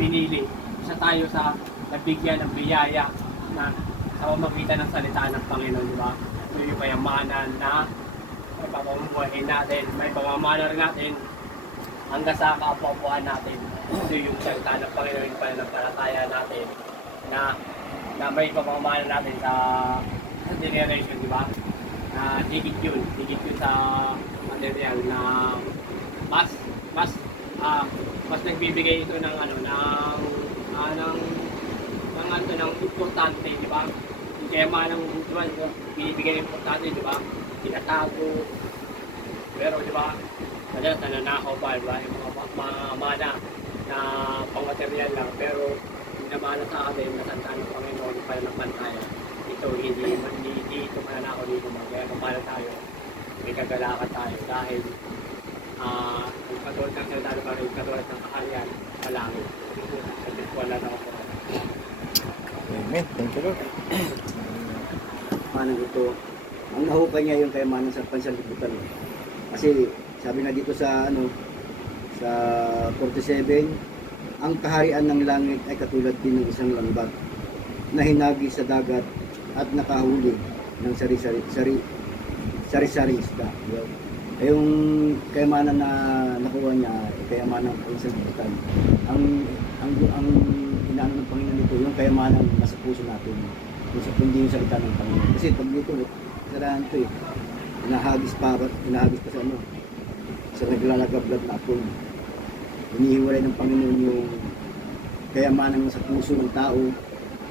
pinili. Isa tayo sa nabigyan ng biyaya na sa pamamagitan ng salita ng Panginoon, di ba? Ito yung kayamanan na may pamumuhay natin, may pamamana rin natin hanggang sa kapupuan natin. Ito yung salita ng Panginoon, yung pananampalataya natin na may pamamana natin sa generation, di ba? Na higit yun sa material na mas nagbibigay ito ng ng importante, di ba? Kaya manang, di ba, binibigay ng importante, di ba? Tinatago. Pero, di ba, madalas nananakaw pa, di ba? Yung mga mana na pang-material lang. Pero, namana sa atin, nasandaan ng Panginoon para ng pantaya. Ito, hindi ito mananakaw dito. Kaya kapala tayo, may kagalakan tayo. Dahil, ang katulad ng salita ng Panginoon, katulad ng kaharian, palangit. Wala na ako. Amen. Thank you, Lord. Paano ito? Ang nahukay niya yung kayamanan sa pansanlibutan. Kasi sabi na dito sa sa 47, ang kaharian ng langit ay katulad din ng isang lambat na hinagi sa dagat at nakahuli ng sari-sari isda. Yung kayamanan na nakuha niya, kayamanan ng pansanlibutan. Ang inaano ng Panginoon dito, yung kayamanan nasa puso natin. Kung sa kundi yung salita ng Panginoon. Kasi pag dito, kasalanan ito hinahagis pa sa naglalagablab na apoy. Hinihiwalay ng Panginoon yung kayamanan sa puso ng tao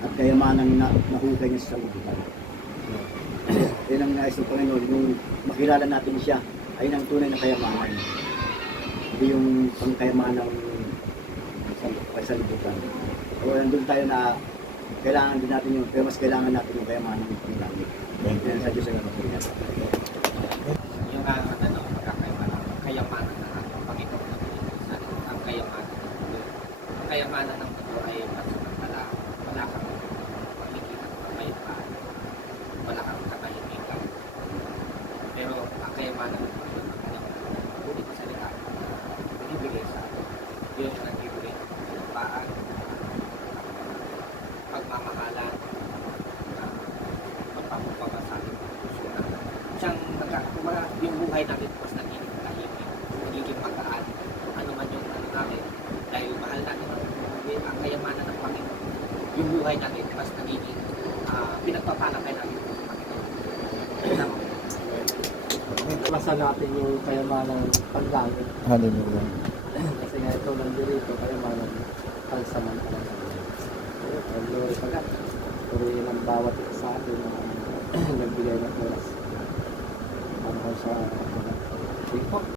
at kayamanan na nahukay niya sa sanlibutan. Yan ang nais ng Panginoon, yung makilala natin siya, ay ang tunay na kayamanan. Hindi yung pangkayamanan ng sanlibutan. O nandun tayo na kailangan din natin yun, pero mas kailangan natin yung kayamanan ng panglangit. Yan sa Diyos ang napagpilihan. Yung kayamanan ng Panginoon ang kayamanan ng mundo ay wala kang makikita ng kapayapaan, wala kang katahimikan. Pero ang kayamanan ng Panginoon buti pa salita binibigay sa atin. Yun ang nagbibigay ng kapayapaan, pagmamahalan, magpapapagasalit ng puso na siyang yung buhay natin mas nagiging tahimik, nagiging magaan, ano man yung natin, dahil mahal natin ang kayamanan ng Panginoon, yung buhay natin mas nagiging pinagpapalakay natin ng Panginoon. Masa natin yung kayamanan panlangit. Hallelujah. Kasi nga ito nandito, kayamanan pansamantala. Lord, pagkat purihin ang bawat isa sa atin na nagbigay ng oras.